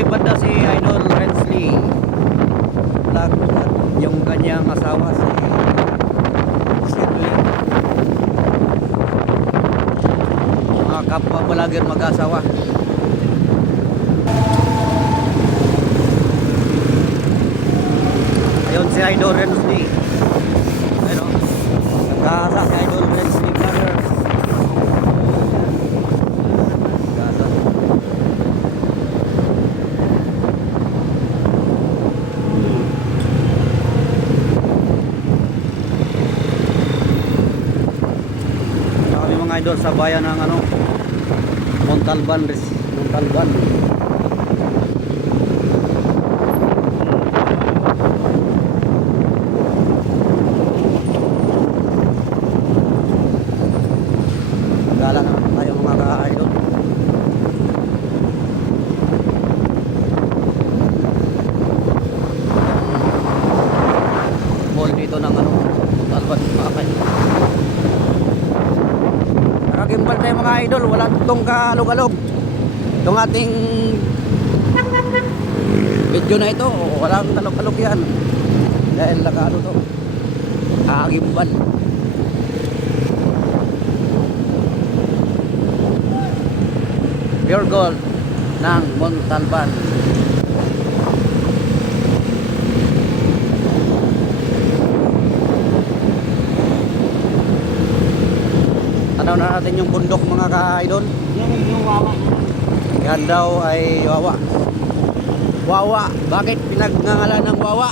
banda si Idol Rensley Vlog at yung kanyang asawa si Shirley. Mga kapwa vlogger mag-asawa. Ayun si Idol Rensley. Ayun o. Nag-aasa si Idol Rensley Vlogger. Nag-aasa. Kami mga idol sa bayan ng ano, Montalban. Montalban. Gala naman tayo mga ka-idol. Mall dito ng ano, Montalban mga ka-idol. Nakagimbal tayo mga idol, wala itong kalog-alog. Itong ating video na ito, walang kalog-alog yan. Dahil nakaano to, nakagimbal. Pure gold ng Montalban. Tanaw na natin yung bundok mga ka-idol. Yung wawa. Yan daw ay wawa. Wawa. Bakit pinagngangalan ng wawa?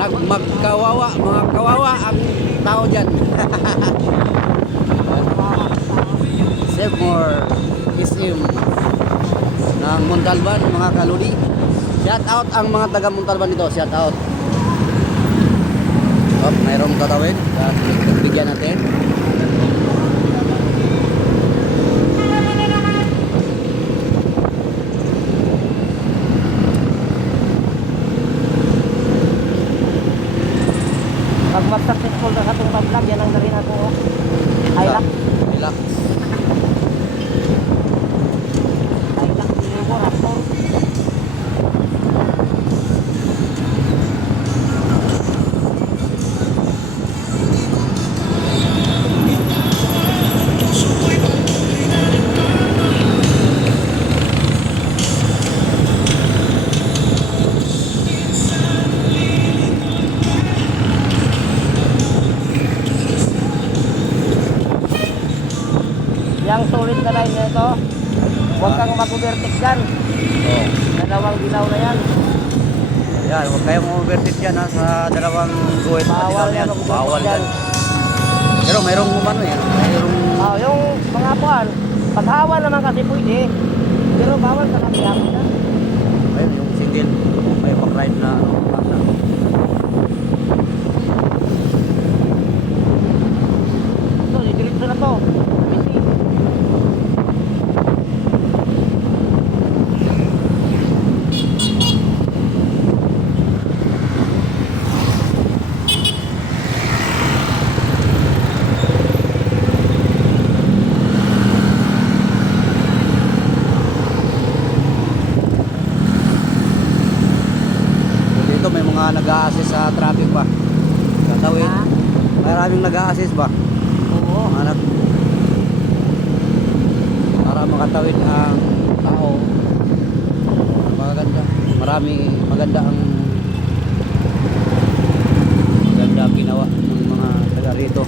Nagmagkawawa. Mga kawawa ang tao dyan. Save more SM ng Montalban mga kaludi. Shout out ang mga taga Montalban dito. Shout out. Mayroong tatawid at bigyan natin. Pag mag-successful na katong pag-vlog, yan ang narin ako. Hilux. Hilux. Hilux. Yung Raptor. Yang solid na line nito, huwag kang mag-overtake dyan. Oh. Dalawang dilaw na yan. Yan, huwag kayong overtake dyan ha, sa dalawang guhit. Bawal yan, Bawal dyan. yan. Pero mayroong umano yan. Mayroong... Yung mga puan, paghawa naman kasi pwede. Pero bawal sa kapiyang na. Ayun, yung single. May pang-ride na ano. Ito, diretso na to. Pwede. Dito may mga nag-a-assist sa traffic ba? Tatawid. Ha? Maraming nag-a-assist ba? Oo. Mga nag... Para makatawid ang tao. Maganda. Maganda ang ginawa ng mga taga rito.